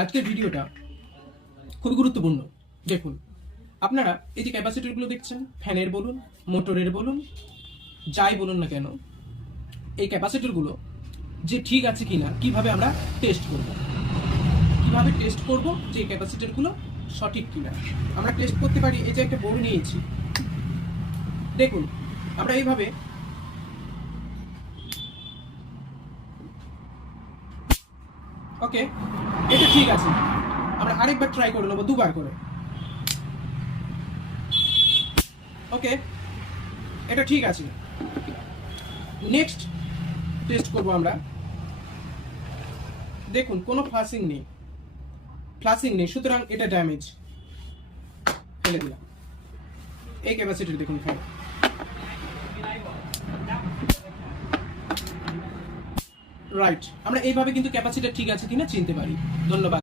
আজকের ভিডিওটা খুবই গুরুত্বপূর্ণ। দেখুন, আপনারা এই যে ক্যাপাসিটরগুলো দেখছেন, ফ্যানের বলুন, মোটরের বলুন, যাই বলুন না কেন, এই ক্যাপাসিটরগুলো যে ঠিক আছে কিনা কিভাবে আমরা টেস্ট করব, কিভাবে টেস্ট করব যে এই ক্যাপাসিটরগুলো সঠিক কিনা। আমরা টেস্ট করতে পারি। এই যে একটা বোর্ড নিয়েছি, দেখুন আমরা এইভাবে ওকে, এটা ঠিক আছে। আমরা আরেকবার ট্রাই করে নেবো, দুবার করে। ওকে, এটা ঠিক আছে। নেক্সট টেস্ট করব আমরা। দেখুন কোনো ফ্লাশিং নেই, সুতরাং এটা ড্যামেজ, ফেলে দিলাম। এই ক্যাপাসিটর দেখুন ফ্যান, রাইট। আমরা এইভাবে কিন্তু ক্যাপাসিটর ঠিক আছে কিনা চিনতে পারি। ধন্যবাদ।